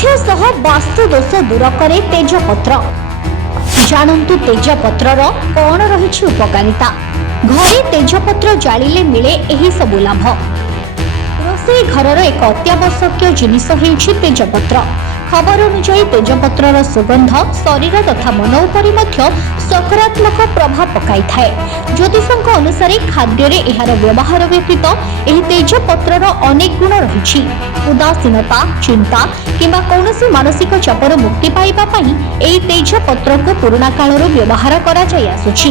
स्वास्थ्य सह वास्तु दोष दूर करे तेजपत्र। जानन्तु तेजपत्रर कौन रही उपकारिता। घरे तेजपत्र जालिले मिले एही सबु लाभ। रोषेई घरर एक अत्यावश्यक जिनिस हेउछि तेजपत्र। खबर अनुसार तेजपत्रर सुगंध शरीर तथा मन उपरि मध्य सकारात्मक प्रभाव पकाई थाए। ज्योतिषक अनुसार खाद्य एहार व्यवहार व्यतीत एही तेजपत्रर अनेक गुण रही। उदासीनता चिंता किंबा कौनसी मानसिक चापर मुक्ति पाइबा पई एही तेजपत्र को पुराना कालर व्यवहार करा जाय आसुछि।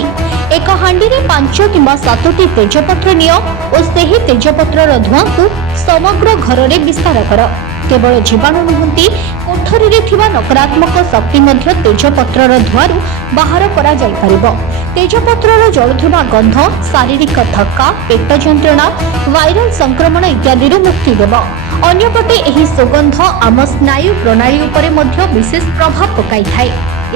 एक हांडी रे 5 किंबा 7टी तेजपत्र नियो और सेही तेजपत्रर धुआं को समग्र घर रे विस्तार कर। केवल जीवाणु नुहंती कोठरी रे थिबा नकारात्मक शक्ति मध्य तेजपत्रर धुआरू बाहर करा जाय परिबो। तेजपत्रर जळुथुबा गंध शारीरिक थक्का पेट जंत्रणा वायरल संक्रमण इत्यादि मुक्ति देबो। अन्यपटे एही सुगंध आम स्नायु प्रणाली उपरे मध्य विशेष प्रभाव पकाई थाए।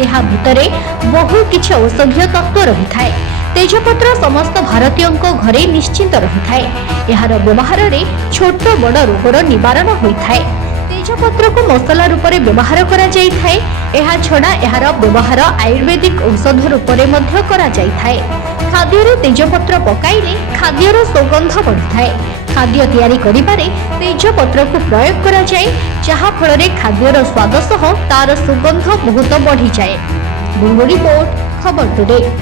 एहा भितरे बहु किछि औषधीय तत्व रही थाए। तेजपत्र समस्त भारतीयों घरे निश्चिंत रही थाए। एहार व्यवहार रे छोट बड़ रोगर निवारण होई थाए। तेजपत्र को मसला रूप में व्यवहार करा जाय थाए। एहा छड़ा एहार व्यवहार आयुर्वेदिक औषध रूप में मध्य करा जाय थाए। खाद्य रे तेजपत्र पकाइले खाद्यर सुगंध बढ़ी थाए। खाद्य तैयारी करिबारे तेजपत्र को प्रयोग करा जाय, जहा फल रे खाद्यर स्वाद सह तार सुगंध बहुत बढ़ी जाए। ब्यूरो रिपोर्ट, खबर टुडे।